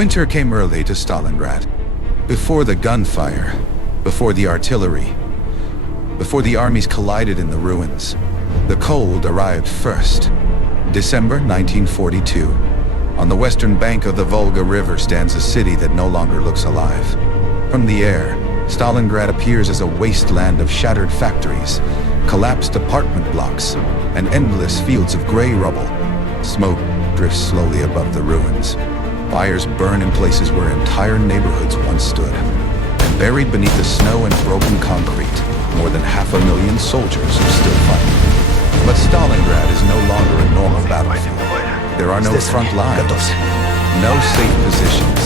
Winter came early to Stalingrad. Before the gunfire, before the artillery, before the armies collided in the ruins, the cold arrived first. December 1942. On the western bank of the Volga River stands a city that no longer looks alive. From the air, Stalingrad appears as a wasteland of shattered factories, collapsed apartment blocks, and endless fields of gray rubble. Smoke drifts slowly above the ruins. Fires burn in places where entire neighborhoods once stood. And buried beneath the snow and broken concrete, more than 500,000 soldiers are still fighting. But Stalingrad is no longer a normal battlefield. There are no front lines, no safe positions,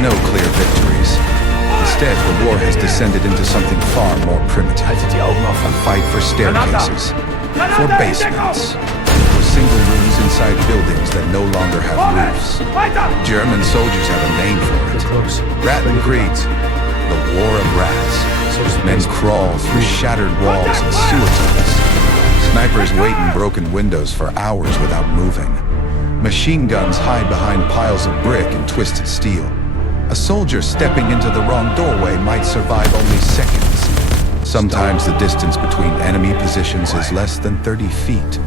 no clear victories. Instead, the war has descended into something far more primitive. A fight for staircases, for basements, for single rooms inside buildings that no longer have roofs. German soldiers have a name for it. Rattenkrieg, the war of rats. Men crawl through shattered walls and sewer tunnels. Snipers wait in broken windows for hours without moving. Machine guns hide behind piles of brick and twisted steel. A soldier stepping into the wrong doorway might survive only seconds. Sometimes the distance between enemy positions is less than 30 feet.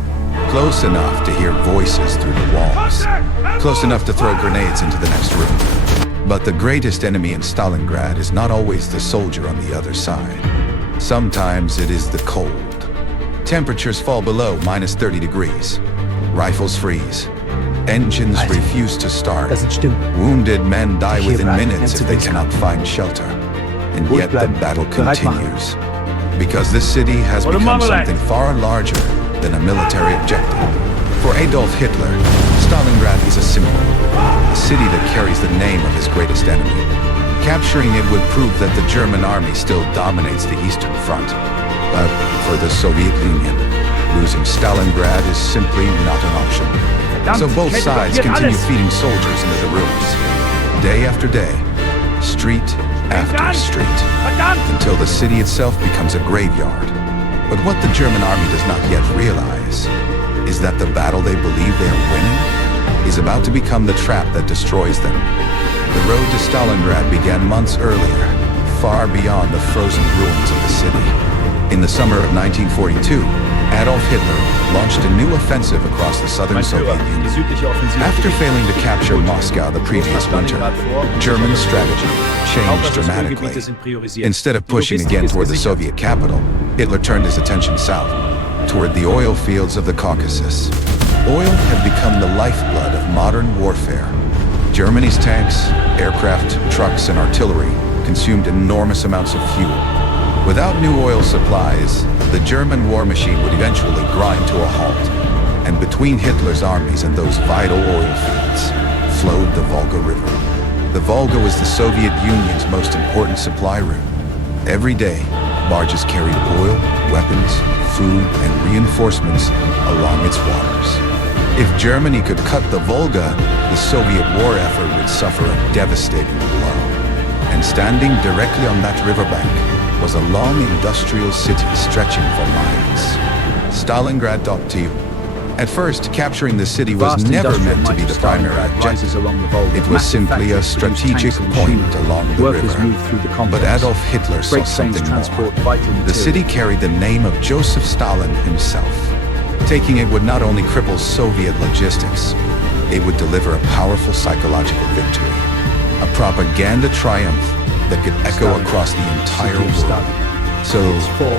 Close enough to hear voices through the walls. Close enough to throw grenades into the next room. But the greatest enemy in Stalingrad is not always the soldier on the other side. Sometimes it is the cold. Temperatures fall below minus 30 degrees. Rifles freeze. Engines refuse to start. Wounded men die within minutes if they cannot find shelter. And yet the battle continues. Because this city has become something far larger than a military objective. For Adolf Hitler, Stalingrad is a symbol. A city that carries the name of his greatest enemy. Capturing it would prove that the German army still dominates the Eastern Front. But for the Soviet Union, losing Stalingrad is simply not an option. So both sides continue feeding soldiers into the ruins. Day after day, street after street, until the city itself becomes a graveyard. But what the German army does not yet realize is that the battle they believe they are winning is about to become the trap that destroys them. The road to Stalingrad began months earlier, far beyond the frozen ruins of the city. In the summer of 1942, Adolf Hitler launched a new offensive across the southern Soviet Union. After failing to capture Moscow the previous winter, German strategy changed dramatically. Instead of pushing again toward the Soviet capital, Hitler turned his attention south, toward the oil fields of the Caucasus. Oil had become the lifeblood of modern warfare. Germany's tanks, aircraft, trucks, and artillery consumed enormous amounts of fuel. Without new oil supplies, the German war machine would eventually grind to a halt. And between Hitler's armies and those vital oil fields flowed the Volga River. The Volga was the Soviet Union's most important supply route. Every day, barges carried oil, weapons, food, and reinforcements along its waters. If Germany could cut the Volga, the Soviet war effort would suffer a devastating blow. And standing directly on that riverbank was a long industrial city stretching for miles. Stalingrad docked to you. At first, capturing the city was never meant to be the primary objective. It was simply a strategic point along the river. But Adolf Hitler saw something more. The city carried the name of Joseph Stalin himself. Taking it would not only cripple Soviet logistics, it would deliver a powerful psychological victory. A propaganda triumph that could echo across the entire world. So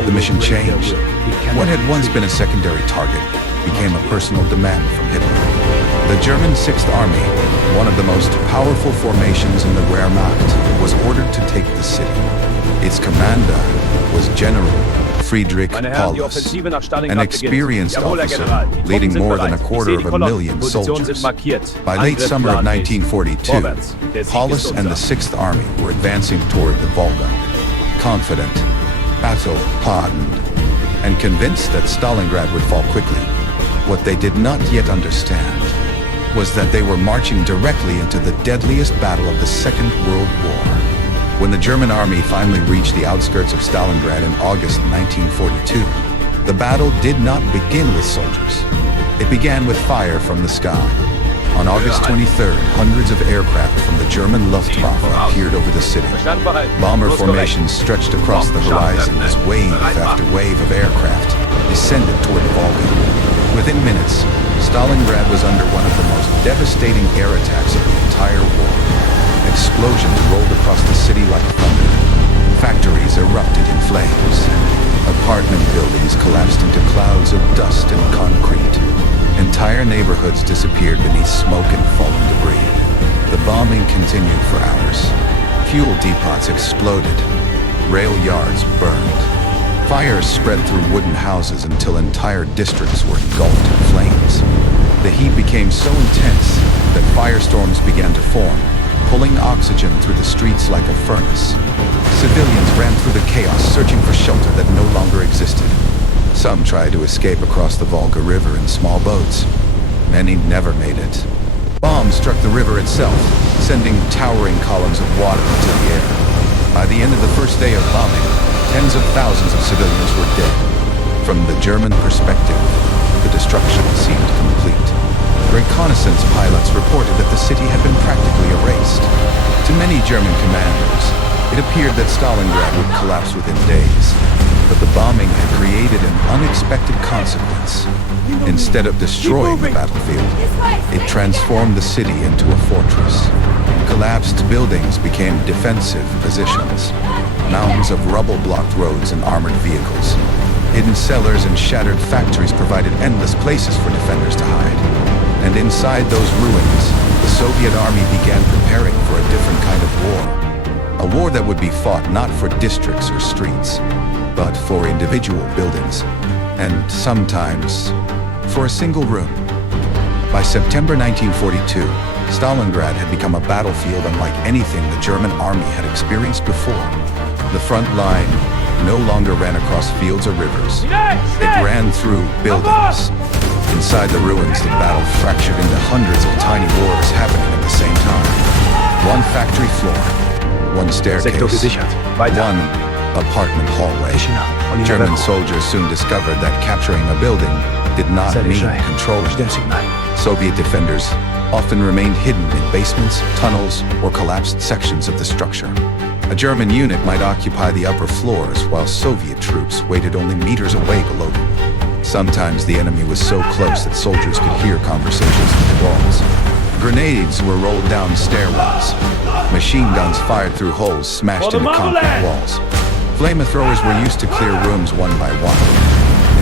the mission changed. What had once been a secondary target became a personal demand from Hitler. The German 6th Army, one of the most powerful formations in the Wehrmacht, was ordered to take the city. Its commander was General Friedrich Paulus, an experienced officer leading more than 250,000 soldiers. By late summer of 1942, Paulus and the 6th Army were advancing toward the Volga, confident, battle-hardened, and convinced that Stalingrad would fall quickly. What they did not yet understand was that they were marching directly into the deadliest battle of the Second World War. When the German army finally reached the outskirts of Stalingrad in August 1942, the battle did not begin with soldiers. It began with fire from the sky. On August 23rd, hundreds of aircraft from the German Luftwaffe appeared over the city. Bomber formations stretched across the horizon as wave after wave of aircraft descended toward the Volga. Within minutes, Stalingrad was under one of the most devastating air attacks of the entire war. Explosions rolled across the city like thunder. Factories erupted in flames. Apartment buildings collapsed into clouds of dust and concrete. Entire neighborhoods disappeared beneath smoke and fallen debris. The bombing continued for hours. Fuel depots exploded. Rail yards burned. Fires spread through wooden houses until entire districts were engulfed in flames. The heat became so intense that firestorms began to form, pulling oxygen through the streets like a furnace. Civilians ran through the chaos, searching for shelter that no longer existed. Some tried to escape across the Volga River in small boats. Many never made it. Bombs struck the river itself, sending towering columns of water into the air. By the end of the first day of bombing, tens of thousands of civilians were dead. From the German perspective, the destruction seemed complete. Reconnaissance pilots reported that the city had been practically erased. To many German commanders, it appeared that Stalingrad would collapse within days. But the bombing had created an unexpected consequence. Instead of destroying the battlefield, it transformed the city into a fortress. Collapsed buildings became defensive positions. Mountains of rubble blocked roads and armored vehicles. Hidden cellars and shattered factories provided endless places for defenders to hide. And inside those ruins, the Soviet army began preparing for a different kind of war. A war that would be fought not for districts or streets, but for individual buildings, and sometimes for a single room. By September 1942, Stalingrad had become a battlefield unlike anything the German army had experienced before. The front line no longer ran across fields or rivers. It ran through buildings. Inside the ruins, the battle fractured into hundreds of tiny wars happening at the same time. One factory floor, one staircase, one apartment hallway. German soldiers soon discovered that capturing a building did not mean controlling it. Soviet defenders often remained hidden in basements, tunnels, or collapsed sections of the structure. A German unit might occupy the upper floors while Soviet troops waited only meters away below them. Sometimes the enemy was so close that soldiers could hear conversations through the walls. Grenades were rolled down stairwells. Machine guns fired through holes smashed into concrete walls. Flamethrowers were used to clear rooms one by one.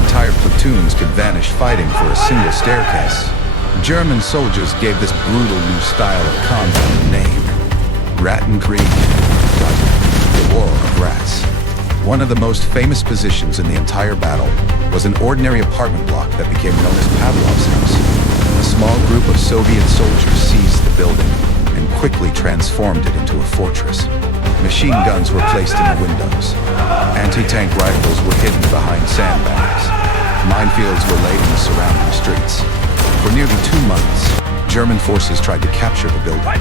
Entire platoons could vanish fighting for a single staircase. German soldiers gave this brutal new style of combat a name: Rattenkrieg, the War of Rats. One of the most famous positions in the entire battle was an ordinary apartment block that became known as Pavlov's house. A small group of Soviet soldiers seized the building and quickly transformed it into a fortress. Machine guns were placed in the windows. Anti-tank rifles were hidden behind sandbags. Minefields were laid in the surrounding streets. For nearly 2 months, German forces tried to capture the building.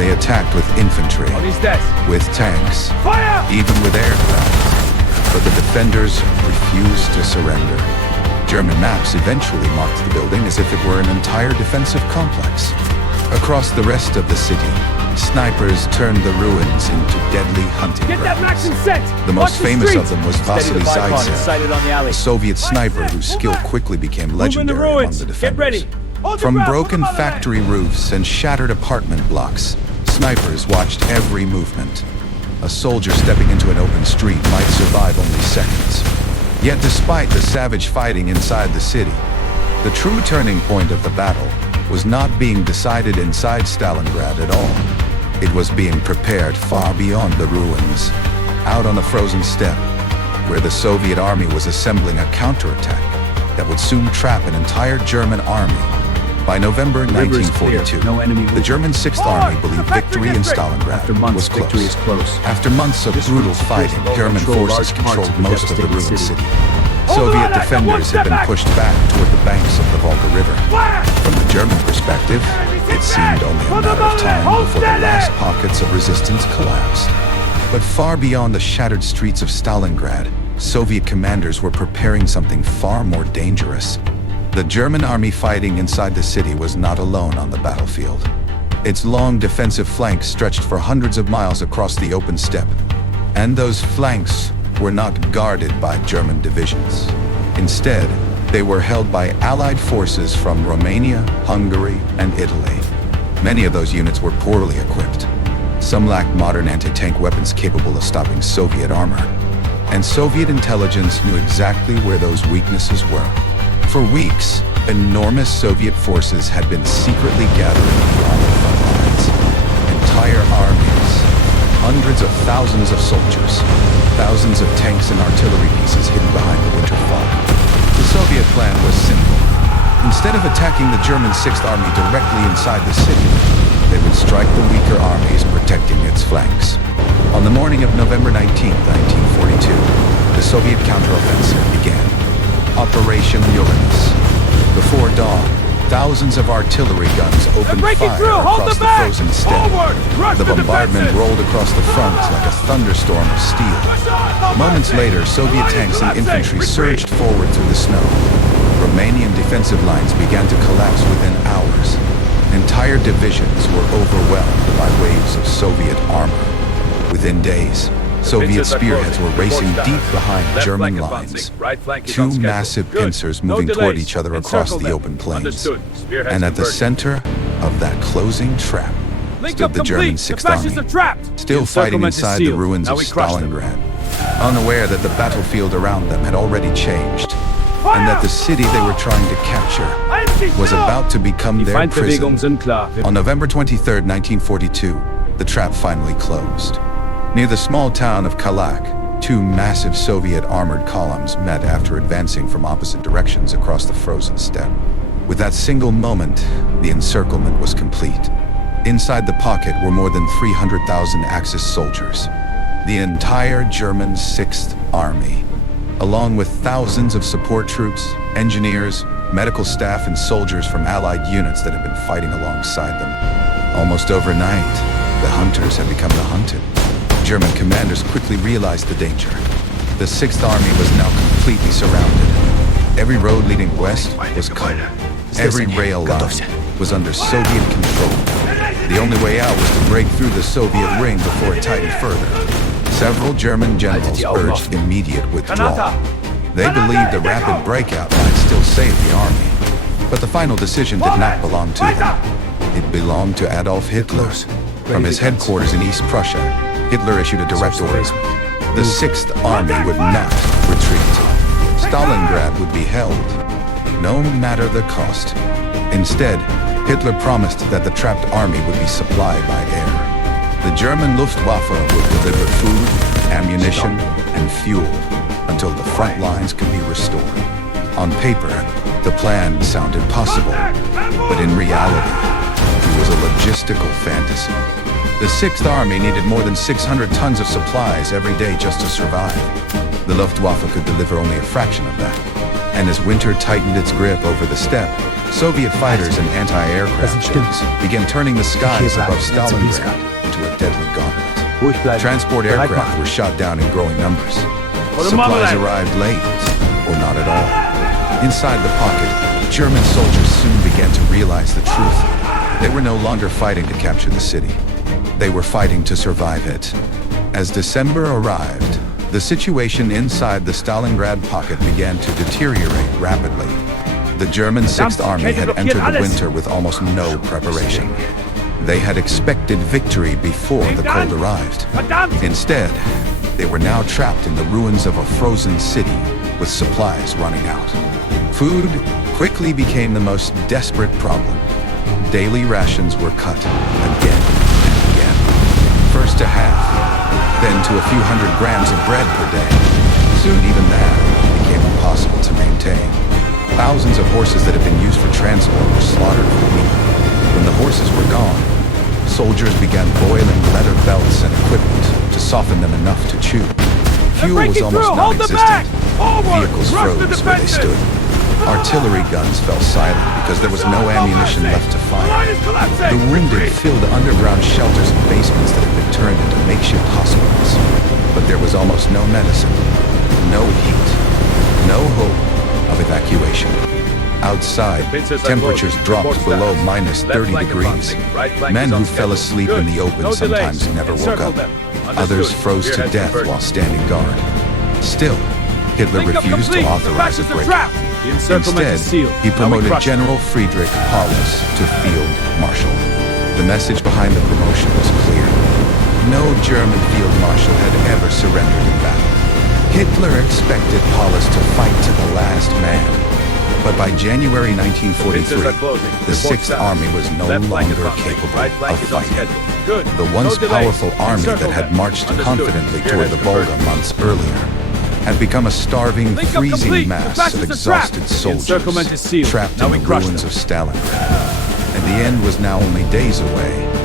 They attacked with infantry, with tanks, even with aircraft. But the defenders refused to surrender. German maps eventually marked the building as if it were an entire defensive complex. Across the rest of the city, snipers turned the ruins into deadly hunting grounds. The most famous of them was Vasily Zaitsev, a Soviet sniper whose skill quickly became legendary among the defenders. From broken factory roofs and shattered apartment blocks, snipers watched every movement. A soldier stepping into an open street might survive only seconds. Yet despite the savage fighting inside the city, the true turning point of the battle was not being decided inside Stalingrad at all. It was being prepared far beyond the ruins, out on a frozen steppe, where the Soviet army was assembling a counterattack that would soon trap an entire German army. By November 1942, the German 6th Army believed victory in Stalingrad was close. After months of brutal fighting, German forces controlled most of the ruined city. Soviet defenders had been pushed back toward the banks of the Volga River. From the German perspective, it seemed only a matter of time before the last pockets of resistance collapsed. But far beyond the shattered streets of Stalingrad, Soviet commanders were preparing something far more dangerous. The German army fighting inside the city was not alone on the battlefield. Its long defensive flanks stretched for hundreds of miles across the open steppe. And those flanks were not guarded by German divisions. Instead, they were held by Allied forces from Romania, Hungary, and Italy. Many of those units were poorly equipped. Some lacked modern anti-tank weapons capable of stopping Soviet armor. And Soviet intelligence knew exactly where those weaknesses were. For weeks, enormous Soviet forces had been secretly gathering along the front lines. Entire armies, hundreds of thousands of soldiers, thousands of tanks and artillery pieces hidden behind the winter fog. The Soviet plan was simple. Instead of attacking the German 6th Army directly inside the city, they would strike the weaker armies protecting its flanks. On the morning of November 19, 1942, the Soviet counteroffensive began. Operation Uranus. Before dawn, thousands of artillery guns opened fire across the frozen steppe. The bombardment rolled across the front like a thunderstorm of steel. Moments later, Soviet tanks and infantry surged forward through the snow. Romanian defensive lines began to collapse within hours. Entire divisions were overwhelmed by waves of Soviet armor. Within days, Soviet spearheads were racing deep behind German lines. Two massive pincers moving toward each other across the open plains. And at the center of that closing trap stood the German 6th Army, still fighting inside the ruins of Stalingrad, unaware that the battlefield around them had already changed, and that the city they were trying to capture was about to become their prison. On November 23, 1942, the trap finally closed. Near the small town of Kalak, two massive Soviet armored columns met after advancing from opposite directions across the frozen steppe. With that single moment, the encirclement was complete. Inside the pocket were more than 300,000 Axis soldiers. The entire German 6th Army, along with thousands of support troops, engineers, medical staff, and soldiers from Allied units that had been fighting alongside them. Almost overnight, the hunters had become the hunted. German commanders quickly realized the danger. The 6th Army was now completely surrounded. Every road leading west was cut. Every rail line was under Soviet control. The only way out was to break through the Soviet ring before it tightened further. Several German generals urged immediate withdrawal. They believed a rapid breakout might still save the army. But the final decision did not belong to them. It belonged to Adolf Hitler. From his headquarters in East Prussia, Hitler issued a direct order. The 6th Army would not retreat. Stalingrad would be held, no matter the cost. Instead, Hitler promised that the trapped army would be supplied by air. The German Luftwaffe would deliver food, ammunition, and fuel until the front lines could be restored. On paper, the plan sounded possible, but in reality, it was a logistical fantasy. The 6th Army needed more than 600 tons of supplies every day just to survive. The Luftwaffe could deliver only a fraction of that. And as winter tightened its grip over the steppe, Soviet fighters and anti-aircraft ships began turning the skies above Stalingrad into a deadly gauntlet. Transport aircraft were shot down in growing numbers. Supplies arrived late, or not at all. Inside the pocket, German soldiers soon began to realize the truth. They were no longer fighting to capture the city. They were fighting to survive it. As December arrived, the situation inside the Stalingrad pocket began to deteriorate rapidly. The German 6th Army had entered the winter with almost no preparation. They had expected victory before the cold arrived. Instead, they were now trapped in the ruins of a frozen city with supplies running out. Food quickly became the most desperate problem. Daily rations were cut again and again. First to half, then to a few hundred grams of bread per day. Soon even that became impossible to maintain. Thousands of horses that had been used for transport were slaughtered for meat. When the horses were gone, soldiers began boiling leather belts and equipment to soften them enough to chew. Fuel was almost non-existent. Vehicles froze where they stood. Artillery guns fell silent because there was no ammunition left to fire. The wounded filled underground shelters and basements that had been turned into makeshift hospitals. But there was almost no medicine, no heat, no hope of evacuation. Outside, temperatures dropped below minus 30 degrees. Men who fell asleep in the open sometimes never woke up. Others froze to death while standing guard. Still, Hitler refused to authorize a break. Instead, he promoted General Friedrich Paulus to Field Marshal. The message behind the promotion was clear. No German Field Marshal had ever surrendered in battle. Hitler expected Paulus to fight to the last man. But by January 1943, the 6th Army was no longer capable of fighting. The once powerful army that had marched confidently toward the Volga months earlier had become a starving, freezing mass of exhausted soldiers trapped in the ruins of Stalingrad. And the end was now only days away.